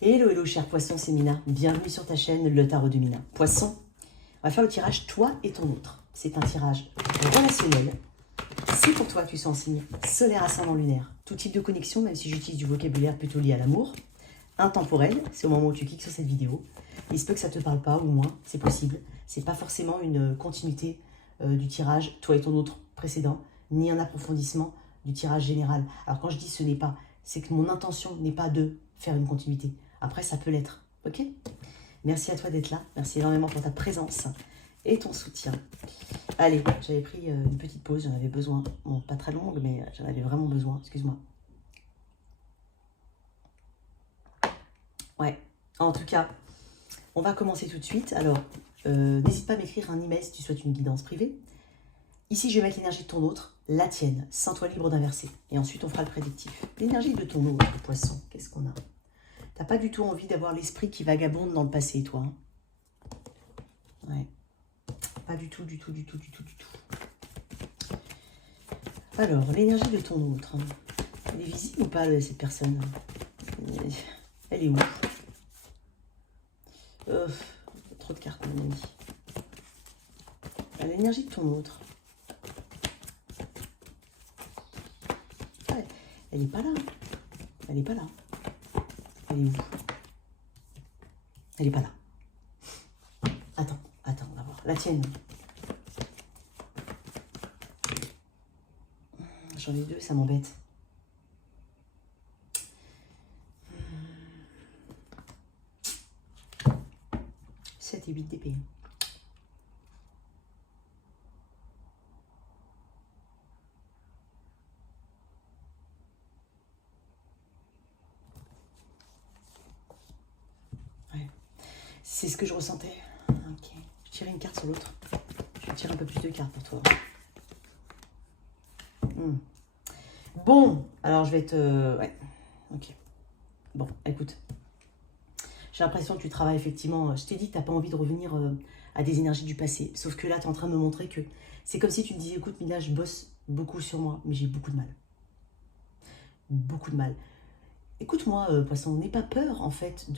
Hello, hello, cher poisson, c'est Mina. Bienvenue sur ta chaîne, le tarot de Mina. Poisson, on va faire le tirage toi et ton autre. C'est un tirage relationnel. C'est pour toi, tu es en signe solaire, ascendant, lunaire. Tout type de connexion, même si j'utilise du vocabulaire plutôt lié à l'amour. Intemporel, c'est au moment où tu cliques sur cette vidéo. Il se peut que ça ne te parle pas, ou moins, c'est possible. C'est pas forcément une continuité du tirage, toi et ton autre précédent, ni un approfondissement du tirage général. Alors quand je dis ce n'est pas, c'est que mon intention n'est pas de faire une continuité. Après, ça peut l'être, ok? Merci à toi d'être là. Merci énormément pour ta présence et ton soutien. Allez, j'avais pris une petite pause, j'en avais besoin. Bon, pas très longue, mais j'en avais vraiment besoin. Excuse-moi. Ouais, en tout cas, on va commencer tout de suite. Alors, n'hésite pas à m'écrire un email si tu souhaites une guidance privée. Ici, je vais mettre l'énergie de ton autre, la tienne. Sens-toi libre d'inverser. Et ensuite, on fera le prédictif. L'énergie de ton autre, poisson, qu'est-ce qu'on a? T'as pas du tout envie d'avoir l'esprit qui vagabonde dans le passé, toi. Hein? Ouais. Pas du tout, du tout, du tout, du tout, du tout. Alors, l'énergie de ton autre. Hein. Elle est visible ou pas, cette personne? Elle est où? Trop de cartes, mon ami. L'énergie de ton autre. Elle n'est pas là. Elle n'est pas là. Elle est où? Elle n'est pas là. Attends, on va voir. La tienne. J'en ai deux, ça m'embête. « 7 et 8 d'épée. C'est ce que je ressentais. Ok. Je tire une carte sur l'autre. Je tire un peu plus de cartes pour toi. Bon, alors je vais te... Ouais, ok. Bon, écoute. J'ai l'impression que tu travailles effectivement... Je t'ai dit que tu n'as pas envie de revenir à des énergies du passé. Sauf que là, tu es en train de me montrer que... C'est comme si tu me disais, écoute Mila, je bosse beaucoup sur moi, mais j'ai beaucoup de mal. Beaucoup de mal. Écoute-moi, poisson, n'aie pas peur, en fait,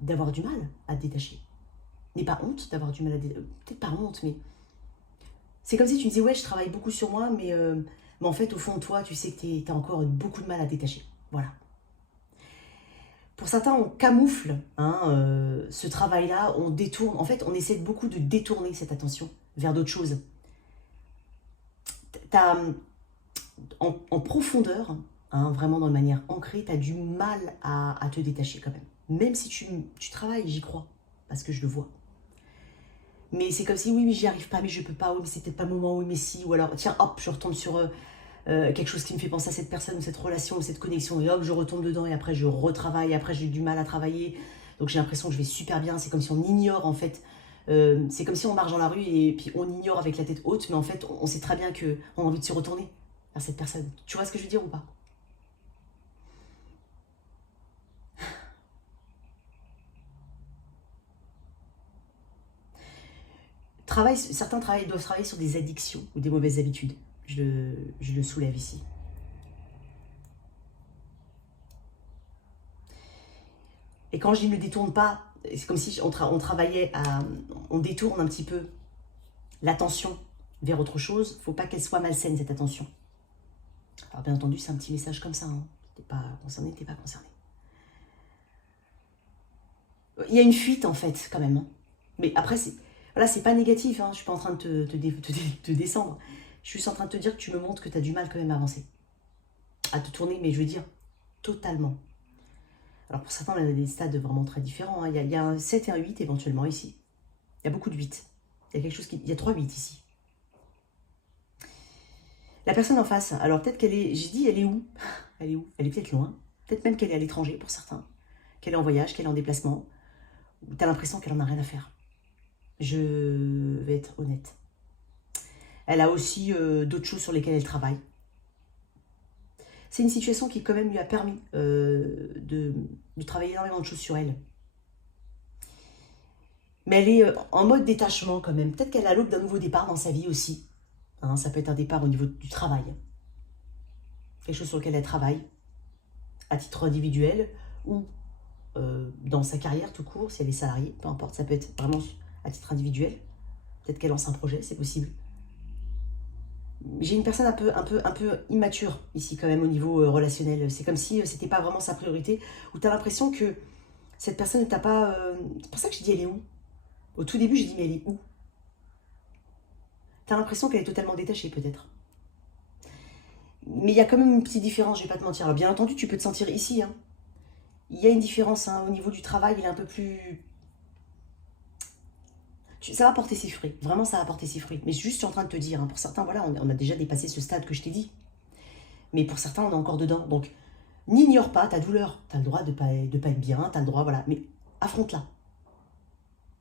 d'avoir du mal à te détacher. N'aie pas honte d'avoir du mal à te détacher. Peut-être pas honte, mais... C'est comme si tu me disais, ouais, je travaille beaucoup sur moi, mais en fait, au fond de toi, tu sais que tu as encore beaucoup de mal à te détacher. Voilà. Pour certains, on camoufle ce travail-là, on détourne. En fait, on essaie beaucoup de détourner cette attention vers d'autres choses. En profondeur, vraiment de manière ancrée, tu as du mal à te détacher quand même. Même si tu travailles, j'y crois, parce que je le vois. Mais c'est comme si, oui, mais j'y arrive pas, mais je peux pas, oui, mais c'est peut-être pas le moment, oui, mais si, ou alors, tiens, hop, je retombe sur quelque chose qui me fait penser à cette personne, ou cette relation, ou cette connexion, et hop, je retombe dedans, et après, je retravaille, et après, j'ai du mal à travailler, donc j'ai l'impression que je vais super bien, c'est comme si on ignore, en fait, c'est comme si on marche dans la rue, et puis on ignore avec la tête haute, mais en fait, on sait très bien qu'on a envie de se retourner vers cette personne. Tu vois ce que je veux dire ou pas? Certains doivent travailler sur des addictions ou des mauvaises habitudes. Je le soulève ici. Et quand je dis ne détourne pas, c'est comme si on travaillait on détourne un petit peu l'attention vers autre chose. Il ne faut pas qu'elle soit malsaine, cette attention. Alors bien entendu, c'est un petit message comme ça. Hein. T'es pas concerné, t'es pas concerné. Il y a une fuite en fait, quand même. Hein. Mais après, voilà, c'est pas négatif. Hein. Je suis pas en train de te descendre. Je suis juste en train de te dire que tu me montres que tu as du mal quand même à avancer. À te tourner, mais je veux dire, totalement. Alors pour certains, on a des stades vraiment très différents. Hein. Il y a un 7 et un 8 éventuellement ici. Il y a beaucoup de 8. Il y a 3 8 ici. La personne en face, alors peut-être qu'elle est... J'ai dit, elle est où? Elle est où? Elle est peut-être loin. Peut-être même qu'elle est à l'étranger pour certains. Qu'elle est en voyage, qu'elle est en déplacement. Tu as l'impression qu'elle en a rien à faire. Je vais être honnête. Elle a aussi d'autres choses sur lesquelles elle travaille. C'est une situation qui quand même lui a permis de travailler énormément de choses sur elle. Mais elle est en mode détachement quand même. Peut-être qu'elle a l'aube d'un nouveau départ dans sa vie aussi. Hein, ça peut être un départ au niveau du travail. quelque chose sur lequel elle travaille, à titre individuel, ou dans sa carrière tout court, si elle est salariée, peu importe, ça peut être vraiment à titre individuel. Peut-être qu'elle lance un projet, c'est possible. J'ai une personne un peu immature ici quand même au niveau relationnel. C'est comme si c'était pas vraiment sa priorité, ou tu as l'impression que cette personne ne t'a pas... c'est pour ça que je dis elle est où? Au tout début, j'ai dit mais elle est où? Tu as l'impression qu'elle est totalement détachée peut-être. Mais il y a quand même une petite différence, je vais pas te mentir. Alors bien entendu, tu peux te sentir ici. Hein. Il y a une différence hein, au niveau du travail, il est un peu plus... Ça va porter ses fruits, vraiment ça va porter ses fruits. Mais juste je suis en train de te dire, hein, pour certains, voilà, on a déjà dépassé ce stade que je t'ai dit. Mais pour certains, on est encore dedans. Donc, n'ignore pas ta douleur. Tu as le droit de pas être bien, tu as le droit, voilà. Mais affronte-la.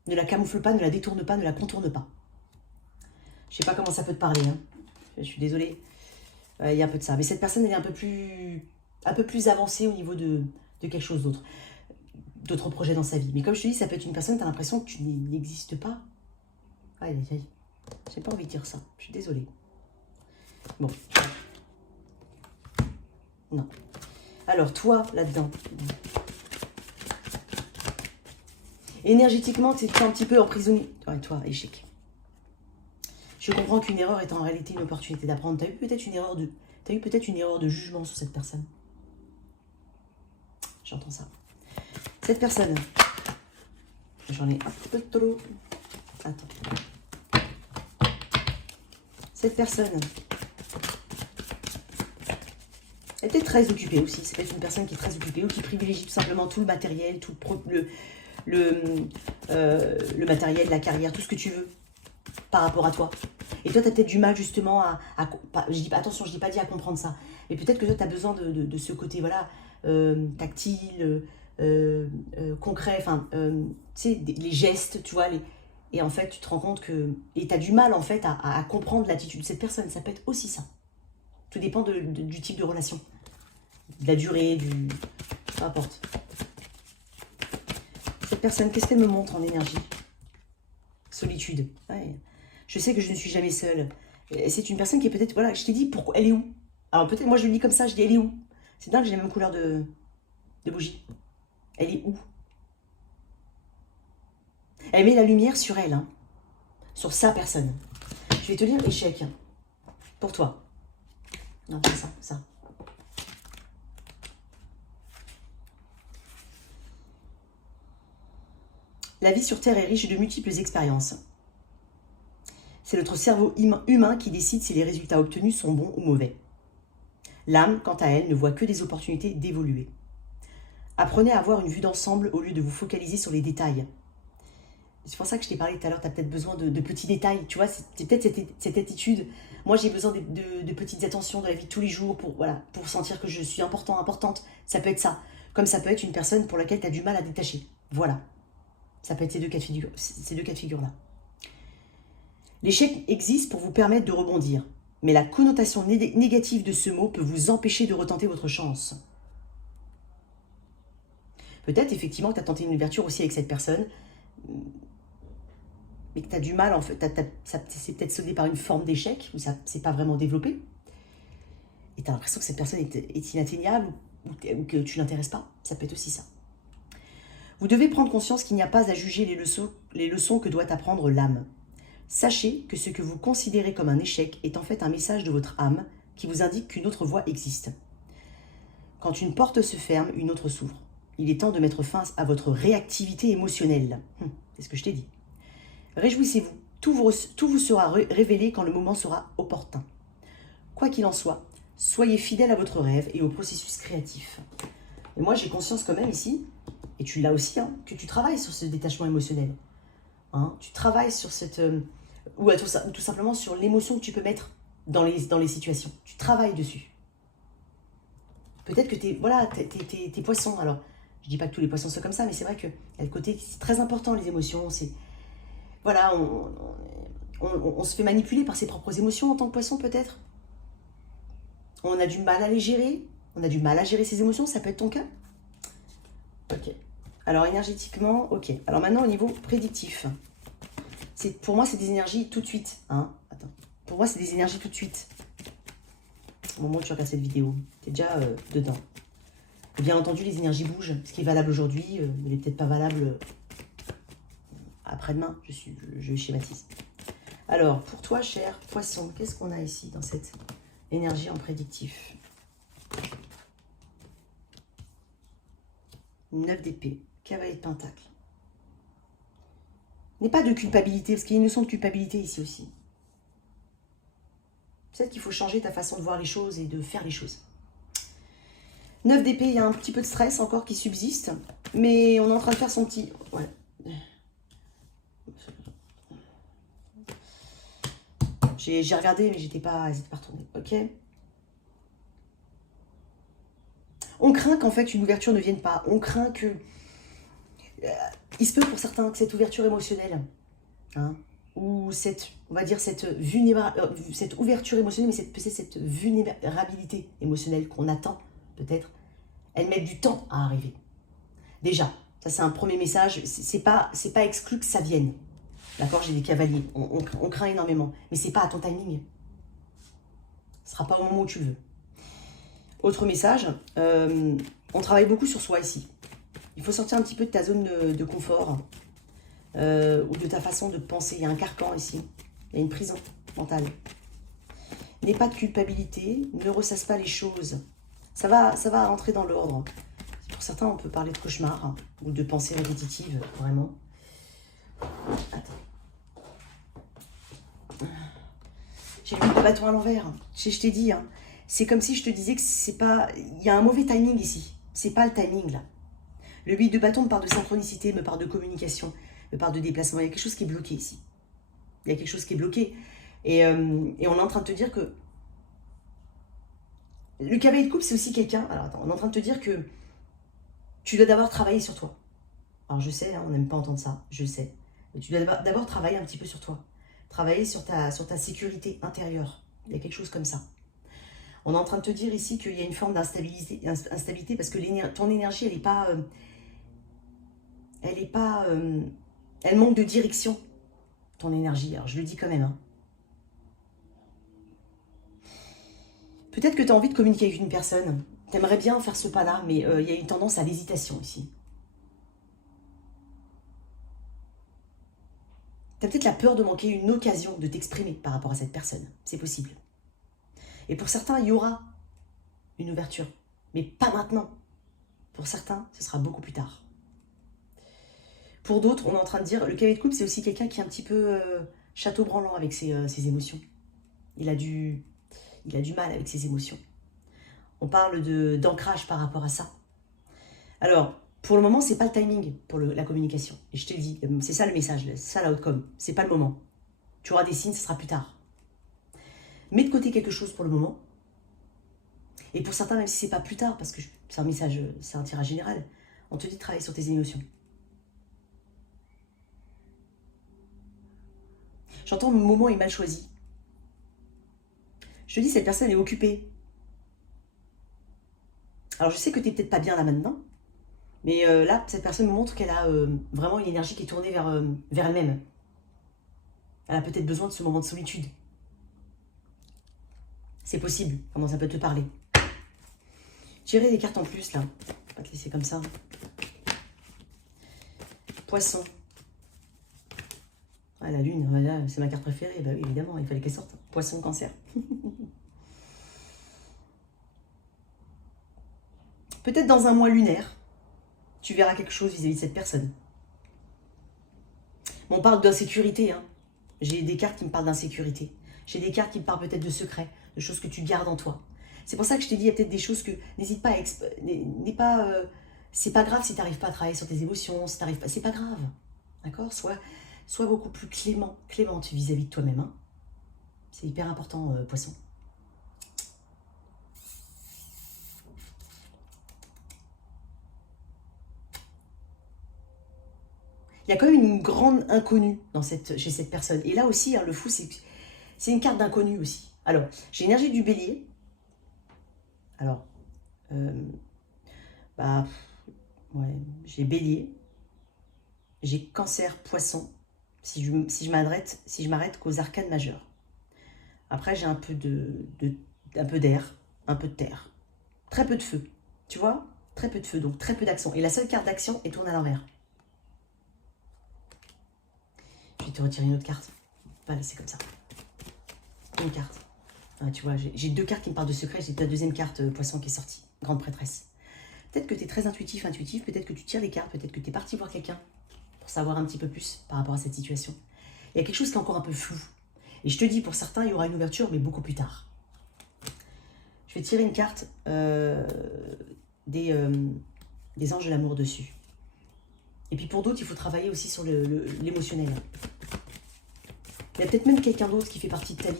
Ne la camoufle pas, ne la détourne pas, ne la contourne pas. Je sais pas comment ça peut te parler. Hein. Je suis désolée. Il y a un peu de ça. Mais cette personne, elle est un peu plus avancée au niveau de quelque chose d'autre. D'autres projets dans sa vie. Mais comme je te dis, ça peut être une personne, tu as l'impression que tu n'existes pas. Aïe, aïe, aïe. J'ai pas envie de dire ça. Je suis désolée. Bon. Non. Alors, toi, là-dedans. Énergétiquement, tu es un petit peu emprisonné. Ouais, toi, échec. Je comprends qu'une erreur est en réalité une opportunité d'apprendre. Tu as eu peut-être une erreur de jugement sur cette personne. J'entends ça. Cette personne, j'en ai un peu trop. Attends. Cette personne, elle est peut-être très occupée aussi. C'est peut-être une personne qui est très occupée ou qui privilégie tout simplement tout le matériel, tout le matériel, la carrière, tout ce que tu veux par rapport à toi. Et toi, tu as peut-être du mal justement attention, je dis pas dit à comprendre ça. Mais peut-être que toi, tu as besoin de ce côté, voilà, tactile, concret, enfin, tu sais, les gestes, tu vois, et en fait, tu te rends compte que... Et tu as du mal, en fait, à comprendre l'attitude de cette personne. Ça peut être aussi ça. Tout dépend du type de relation. De la durée, peu importe. Cette personne, qu'est-ce qu'elle me montre en énergie? Solitude. Ouais. Je sais que je ne suis jamais seule. C'est une personne qui est peut-être... Voilà, je t'ai dit, pourquoi elle est où? Alors peut-être, moi je le dis comme ça, je dis, elle est où? C'est dingue, j'ai la même couleur de bougie. Elle est où? Elle met la lumière sur elle, hein, sur sa personne. Je vais te lire échec. Pour toi. Non, c'est ça. La vie sur Terre est riche de multiples expériences. C'est notre cerveau humain qui décide si les résultats obtenus sont bons ou mauvais. L'âme, quant à elle, ne voit que des opportunités d'évoluer. Apprenez à avoir une vue d'ensemble au lieu de vous focaliser sur les détails. C'est pour ça que je t'ai parlé tout à l'heure, tu as peut-être besoin de petits détails, tu vois, c'est peut-être cette attitude. Moi, j'ai besoin de petites attentions de la vie de tous les jours pour sentir que je suis importante. Ça peut être ça. Comme ça peut être une personne pour laquelle tu as du mal à détacher. Voilà. Ça peut être ces deux cas de figure-là. L'échec existe pour vous permettre de rebondir. Mais la connotation négative de ce mot peut vous empêcher de retenter votre chance. Peut-être, effectivement, que tu as tenté une ouverture aussi avec cette personne, mais que tu as du mal, en fait, c'est peut-être soldé par une forme d'échec, où ça s'est pas vraiment développé, et tu as l'impression que cette personne est inatteignable, ou que tu n'intéresses pas. Ça peut être aussi ça. Vous devez prendre conscience qu'il n'y a pas à juger les leçons que doit apprendre l'âme. Sachez que ce que vous considérez comme un échec est en fait un message de votre âme qui vous indique qu'une autre voie existe. Quand une porte se ferme, une autre s'ouvre. Il est temps de mettre fin à votre réactivité émotionnelle. C'est ce que je t'ai dit. Réjouissez-vous, tout vous sera révélé quand le moment sera opportun. Quoi qu'il en soit, soyez fidèle à votre rêve et au processus créatif. Et moi, j'ai conscience quand même ici, et tu l'as aussi, hein, que tu travailles sur ce détachement émotionnel. Hein, tu travailles sur cette... ou tout simplement sur l'émotion que tu peux mettre dans les situations. Tu travailles dessus. Peut-être que t'es poisson. Alors, je dis pas que tous les poissons sont comme ça, mais c'est vrai que y a le côté, c'est très important, les émotions. C'est... Voilà, on se fait manipuler par ses propres émotions en tant que poisson, peut-être. On a du mal à les gérer. On a du mal à gérer ses émotions, ça peut être ton cas. Ok. Alors, énergétiquement, ok. Alors maintenant, au niveau prédictif. Pour moi, c'est des énergies tout de suite. Hein. Attends. Pour moi, c'est des énergies tout de suite. au moment où tu regardes cette vidéo. Tu es déjà dedans. Et bien entendu, les énergies bougent. Ce qui est valable aujourd'hui n'est peut-être pas valable après-demain. Je schématise. Alors, pour toi, cher poisson, qu'est-ce qu'on a ici dans cette énergie en prédictif? 9 d'épée, cavalier de pentacle. N'est pas de culpabilité, parce qu'il y a une notion de culpabilité ici aussi. Peut-être qu'il faut changer ta façon de voir les choses et de faire les choses. 9 d'épée, il y a un petit peu de stress encore qui subsiste, mais on est en train de faire son petit... Ouais. J'ai regardé, mais j'étais pas retournée. Ok. On craint qu'en fait une ouverture ne vienne pas. On craint que... il se peut pour certains que cette ouverture émotionnelle, hein, ou cette, on va dire cette ouverture émotionnelle, mais peut-être cette vulnérabilité émotionnelle qu'on attend, peut-être, elle met du temps à arriver. Déjà, ça c'est un premier message, c'est pas exclu que ça vienne. D'accord, j'ai des cavaliers, on craint énormément, mais c'est pas à ton timing. Ce sera pas au moment où tu veux. Autre message, on travaille beaucoup sur soi ici. Il faut sortir un petit peu de ta zone de confort ou de ta façon de penser. Il y a un carcan ici, il y a une prison mentale. N'aie pas de culpabilité, ne ressasse pas les choses. Ça va rentrer dans l'ordre. Pour certains, on peut parler de cauchemar hein, ou de pensée répétitive, vraiment. Attends. J'ai le bâton à l'envers. Je t'ai dit, hein, c'est comme si je te disais que c'est pas... Il y a un mauvais timing ici. C'est pas le timing, là. Le 8 de bâton me parle de synchronicité, me parle de communication, me parle de déplacement. Il y a quelque chose qui est bloqué ici. Il y a quelque chose qui est bloqué. Et on est en train de te dire que... Le cavalier de coupe, c'est aussi quelqu'un... Alors, attends, on est en train de te dire que tu dois d'abord travailler sur toi. Alors, je sais, hein, on n'aime pas entendre ça, je sais. Mais tu dois d'abord travailler un petit peu sur toi. Travailler sur ta sécurité intérieure. Il y a quelque chose comme ça. On est en train de te dire ici qu'il y a une forme d'instabilité parce que ton énergie, elle n'est pas... elle manque de direction, ton énergie. Alors, je le dis quand même. Hein. Peut-être que tu as envie de communiquer avec une personne. Tu aimerais bien faire ce pas-là, mais il y a une tendance à l'hésitation ici. Tu as peut-être la peur de manquer une occasion de t'exprimer par rapport à cette personne. C'est possible. Et pour certains, il y aura une ouverture. Mais pas maintenant. Pour certains, ce sera beaucoup plus tard. Pour d'autres, on est en train de dire, le cavalier de coupe, c'est aussi quelqu'un qui est un petit peu château branlant avec ses émotions. Il a du mal avec ses émotions. On parle d'ancrage par rapport à ça. Alors, pour le moment, c'est pas le timing pour la communication. Et je te le dis, c'est ça le message, c'est ça la outcome. C'est pas le moment. Tu auras des signes, ce sera plus tard. Mets de côté quelque chose pour le moment. Et pour certains, même si c'est pas plus tard, parce que c'est un message, c'est un tirage général, on te dit de travailler sur tes émotions. J'entends le moment est mal choisi. Je te dis, cette personne est occupée. Alors, je sais que tu n'es peut-être pas bien là maintenant, mais là, cette personne me montre qu'elle a vraiment une énergie qui est tournée vers elle-même. Elle a peut-être besoin de ce moment de solitude. C'est possible, comment ça peut te parler. Tirer des cartes en plus, là. On va te laisser comme ça. Poisson. Ah, la lune, c'est ma carte préférée. Bah oui, évidemment, il fallait qu'elle sorte. Poisson, cancer. Peut-être dans un mois lunaire, tu verras quelque chose vis-à-vis de cette personne. On parle d'insécurité. Hein. J'ai des cartes qui me parlent d'insécurité. J'ai des cartes qui me parlent peut-être de secrets, de choses que tu gardes en toi. C'est pour ça que je t'ai dit, il y a peut-être des choses que... N'hésite pas à... c'est pas grave si tu n'arrives pas à travailler sur tes émotions, si t'arrives pas... C'est pas grave. D'accord ? Sois beaucoup plus clémente vis-à-vis de toi-même. Hein. C'est hyper important, poisson. Il y a quand même une grande inconnue chez cette personne. Et là aussi, hein, le fou, c'est une carte d'inconnu aussi. Alors, j'ai l'énergie du bélier. Alors, j'ai bélier. J'ai cancer, poisson. Si je m'arrête qu'aux arcanes majeures. Après, j'ai un peu d'air. un peu de terre. Très peu de feu, tu vois? Très peu de feu, donc très peu d'action. Et la seule carte d'action est tournée à l'envers. Je vais te retirer une autre carte. On va laisser comme ça. Une carte. Ah, tu vois, j'ai 2 cartes qui me parlent de secret. J'ai ta deuxième carte, poisson, qui est sortie. Grande prêtresse. Peut-être que tu es très intuitif. Peut-être que tu tires les cartes. Peut-être que tu es parti voir quelqu'un pour savoir un petit peu plus par rapport à cette situation. Il y a quelque chose qui est encore un peu flou. Et je te dis, pour certains, il y aura une ouverture, mais beaucoup plus tard. Je vais tirer une carte des anges de l'amour dessus. Et puis pour d'autres, il faut travailler aussi sur l'émotionnel. Il y a peut-être même quelqu'un d'autre qui fait partie de ta vie.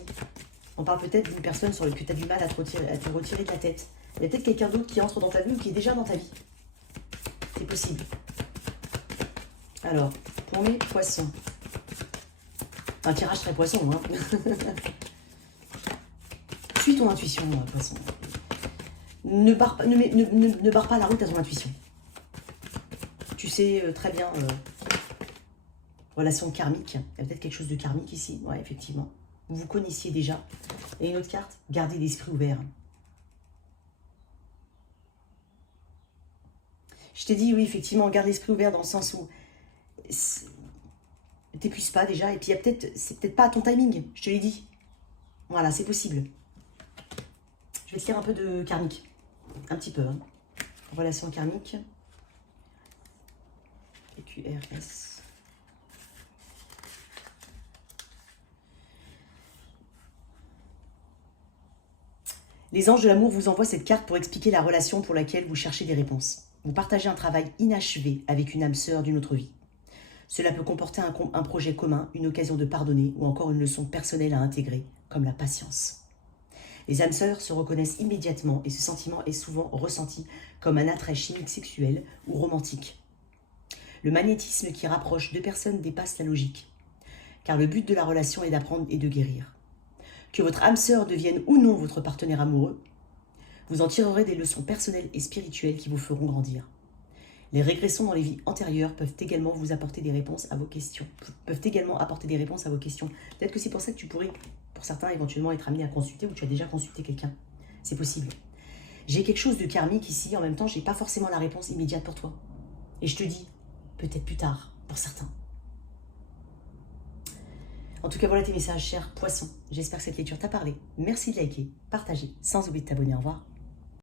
On parle peut-être d'une personne sur laquelle tu as du mal à te retirer de la tête. Il y a peut-être quelqu'un d'autre qui entre dans ta vie ou qui est déjà dans ta vie. C'est possible. Alors, pour mes poissons. Un tirage très poisson, hein. Suis ton intuition, poisson. Ne barre pas la route à ton intuition. Tu sais très bien, relation karmique. Il y a peut-être quelque chose de karmique ici, ouais, effectivement. Vous vous connaissiez déjà. Et une autre carte, gardez l'esprit ouvert. Je t'ai dit, oui, effectivement, garde l'esprit ouvert dans le sens où t'épuises pas déjà. Et puis, c'est peut-être pas à ton timing, je te l'ai dit. Voilà, c'est possible. Je vais te lire un peu de karmique. Un petit peu. Hein. Relation karmique. EQRS. Les anges de l'amour vous envoient cette carte pour expliquer la relation pour laquelle vous cherchez des réponses. Vous partagez un travail inachevé avec une âme sœur d'une autre vie. Cela peut comporter un projet commun, une occasion de pardonner ou encore une leçon personnelle à intégrer, comme la patience. Les âmes sœurs se reconnaissent immédiatement et ce sentiment est souvent ressenti comme un attrait chimique sexuel ou romantique. Le magnétisme qui rapproche deux personnes dépasse la logique, car le but de la relation est d'apprendre et de guérir. Que votre âme sœur devienne ou non votre partenaire amoureux, vous en tirerez des leçons personnelles et spirituelles qui vous feront grandir. Les régressions dans les vies antérieures peuvent également vous apporter des réponses à vos questions. Peut-être que c'est pour ça que tu pourrais, pour certains, éventuellement être amené à consulter ou tu as déjà consulté quelqu'un. C'est possible. J'ai quelque chose de karmique ici, en même temps, je n'ai pas forcément la réponse immédiate pour toi. Et je te dis, peut-être plus tard, pour certains. En tout cas, voilà tes messages, chers poissons. J'espère que cette lecture t'a parlé. Merci de liker, partager, sans oublier de t'abonner. Au revoir.